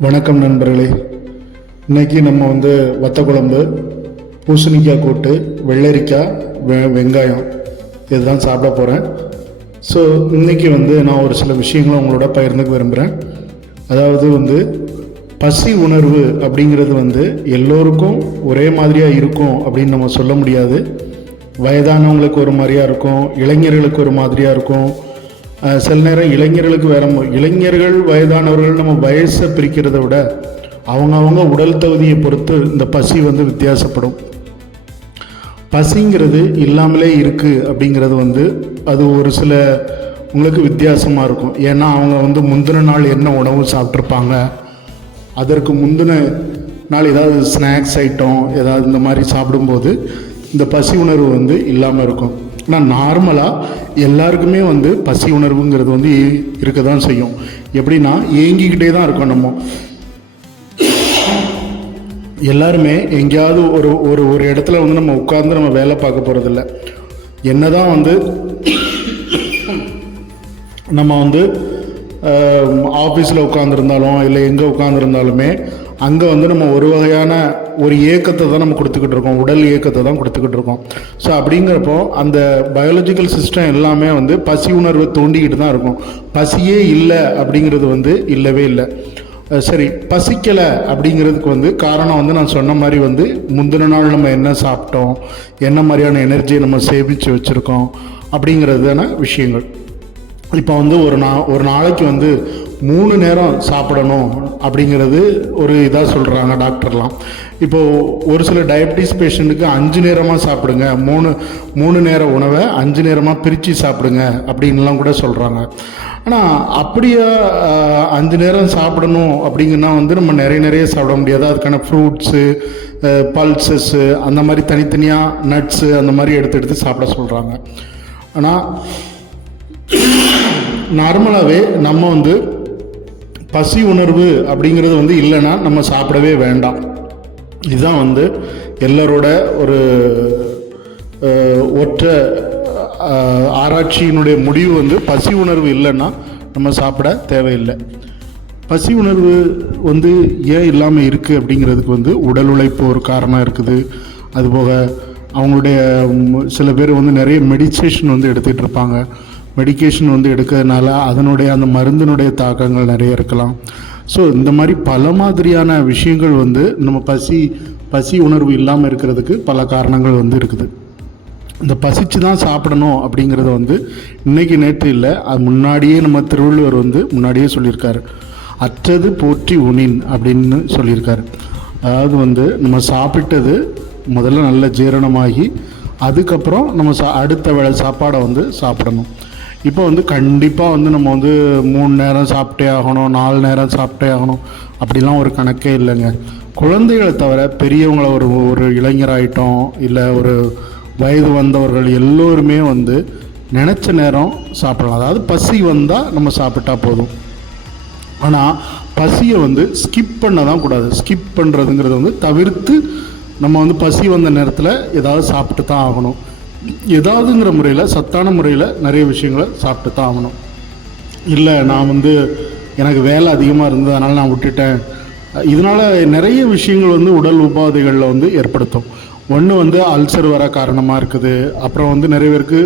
வணக்கம் நண்பர்களே. இன்னைக்கு நம்ம வந்து வத்த குழம்பு பூசணிக்காய் கூட்டு வெள்ளரிக்காய் வெ வெங்காயம் இதுதான் சாப்பிட போகிறேன் ஸோ இன்னைக்கு வந்து நான் ஒரு சில விஷயங்களை உங்களோட பகிர்ந்துக்க விரும்புகிறேன் அதாவது வந்து பசி உணர்வு அப்படிங்கிறது வந்து எல்லோருக்கும் ஒரே மாதிரியாக இருக்கும் அப்படின்னு நம்ம சொல்ல முடியாது. வயதானவங்களுக்கு ஒரு மாதிரியாக இருக்கும் இளைஞர்களுக்கு ஒரு மாதிரியாக இருக்கும் சில நேரம் இளைஞர்களுக்கு வேற இளைஞர்கள் வயதானவர்கள் நம்ம வயசை பிரிக்கிறத விட அவங்க அவங்க உடல் தகுதியை பொறுத்து இந்த பசி வந்து வித்தியாசப்படும். பசிங்கிறது இல்லாமலே இருக்குது அப்படிங்கிறது வந்து அது ஒரு சில உங்களுக்கு வித்தியாசமாக இருக்கும். ஏன்னா அவங்க வந்து முந்தின நாள் என்ன உணவு சாப்பிட்ருப்பாங்க அதற்கு முந்தின நாள் ஏதாவது ஸ்நாக்ஸ் ஐட்டம் ஏதாவது இந்த மாதிரி சாப்பிடும்போது இந்த பசி உணர்வு வந்து இல்லாமல் இருக்கும். ஆனால் நார்மலாக எல்லாருக்குமே வந்து பசி உணர்வுங்கிறது வந்து இருக்க தான் செய்யும். எப்படின்னா ஏங்கிக்கிட்டே தான் இருக்கோம் நம்ம. எல்லாருமே எங்கேயாவது ஒரு ஒரு ஒரு இடத்துல வந்து நம்ம உட்கார்ந்து நம்ம வேலை பார்க்க போகிறதில்ல என்ன தான் வந்து நம்ம வந்து ஆஃபீஸில் உட்காந்துருந்தாலும் இல்லை எங்கே உட்காந்துருந்தாலுமே அங்கே வந்து நம்ம ஒரு வகையான ஒரு ஏக்கத்தை தான் நம்ம கொடுத்துக்கிட்டு இருக்கோம். உடல் ஏக்கத்தை தான் கொடுத்துக்கிட்டு இருக்கோம். ஸோ அப்படிங்கிறப்போ அந்த பயாலஜிக்கல் சிஸ்டம் எல்லாமே வந்து பசி உணர்வை தூண்டிக்கிட்டு தான் இருக்கும். பசியே இல்லை அப்படிங்கிறது வந்து இல்லவே இல்லை. சரி பசிக்கலை அப்படிங்கிறதுக்கு வந்து காரணம் வந்து நான் சொன்ன மாதிரி வந்து முந்தின நாள் நம்ம என்ன சாப்பிட்டோம் என்ன மாதிரியான எனர்ஜியை நம்ம சேமித்து வச்சுருக்கோம் அப்படிங்கிறதான விஷயங்கள். இப்போ வந்து ஒரு நா ஒரு நாளைக்கு வந்து மூணு நேரம் சாப்பிடணும் அப்படிங்கிறது ஒரு இதாக சொல்கிறாங்க டாக்டர்லாம். இப்போது ஒரு சில டயபிட்டிஸ் பேஷண்ட்டுக்கு அஞ்சு நேரமாக சாப்பிடுங்க மூணு மூணு நேர உணவை அஞ்சு நேரமாக பிரித்து சாப்பிடுங்க அப்படின்லாம் கூட சொல்கிறாங்க ஆனால் அப்படியே அஞ்சு நேரம் சாப்பிடணும் அப்படிங்கன்னா வந்து நம்ம நிறைய நிறைய சாப்பிட முடியாது. அதுக்கான ஃப்ரூட்ஸு பல்சஸ்ஸு அந்த மாதிரி தனித்தனியாக நட்ஸு அந்த மாதிரி எடுத்து எடுத்து சாப்பிட சொல்கிறாங்க ஆனால் நார்மலாகவே நம்ம வந்து பசி உணர்வு அப்படிங்கிறது வந்து இல்லைன்னா நம்ம சாப்பிடவே வேண்டாம். இதுதான் வந்து எல்லாரோட ஒரு ஒற்ற ஆராய்ச்சியினுடைய முடிவு வந்து பசி உணர்வு இல்லைன்னா நம்ம சாப்பிட தேவையில்லை. பசி உணர்வு வந்து ஏன் இல்லாமல் இருக்குது அப்படிங்கிறதுக்கு வந்து உடல் உழைப்பு ஒரு காரணம் இருக்குது. அதுபோக அவங்களுடைய சில பேர் வந்து நிறைய மெடிடேஷன் வந்து எடுத்துகிட்டு இருப்பாங்க. மெடிகேஷன் வந்து எடுக்கிறதுனால அதனுடைய அந்த மருந்தினுடைய தாக்கங்கள் நிறைய இருக்கலாம். ஸோ இந்த மாதிரி பல மாதிரியான விஷயங்கள் வந்து நம்ம பசி பசி உணர்வு இல்லாமல் இருக்கிறதுக்கு பல காரணங்கள் வந்து இருக்குது. இந்த பசிச்சு தான் சாப்பிடணும் அப்படிங்கிறத வந்து இன்றைக்கி நேற்று இல்லை அது முன்னாடியே நம்ம திருவள்ளுவர் வந்து முன்னாடியே சொல்லியிருக்காரு. அற்றது போற்றி உணின் அப்படின்னு சொல்லியிருக்காரு. அதாவது வந்து நம்ம சாப்பிட்டது முதல்ல நல்ல ஜீரணமாகி அதுக்கப்புறம் நம்ம சா அடுத்த வேளை சாப்பாடை வந்து சாப்பிடணும். இப்போ வந்து கண்டிப்பாக வந்து நம்ம வந்து மூணு நேரம் சாப்பிட்டே ஆகணும் நாலு நேரம் சாப்பிட்டே ஆகணும். அப்படிலாம் ஒரு கணக்கே இல்லைங்க. குழந்தைகளை தவிர பெரியவங்கள ஒரு ஒரு இளைஞராயிட்டோம் இல்லை ஒரு வயது வந்தவர்கள் எல்லோருமே வந்து நினச்ச நேரம் சாப்பிடலாம். அதாவது பசி வந்தால் நம்ம சாப்பிட்டா போதும். ஆனால் பசியை வந்து ஸ்கிப் பண்ண தான் கூடாது. ஸ்கிப் பண்ணுறதுங்கிறத வந்து தவிர்த்து நம்ம வந்து பசி வந்த நேரத்தில் ஏதாவது சாப்பிட்டு தான் ஆகணும். ஏதாவதுங்கிற முறையில் சத்தான முறையில் நிறைய விஷயங்களை சாப்பிட்டு தான் ஆகணும். இல்லை நான் வந்து எனக்கு வேலை அதிகமாக இருந்தது அதனால் நான் விட்டுட்டேன். இதனால் நிறைய விஷயங்கள் வந்து உடல் உபாதைகளில் வந்து ஏற்படுத்தும். ஒன்று வந்து அல்சர் வர காரணமாக இருக்குது. அப்புறம் வந்து நிறைய பேருக்கு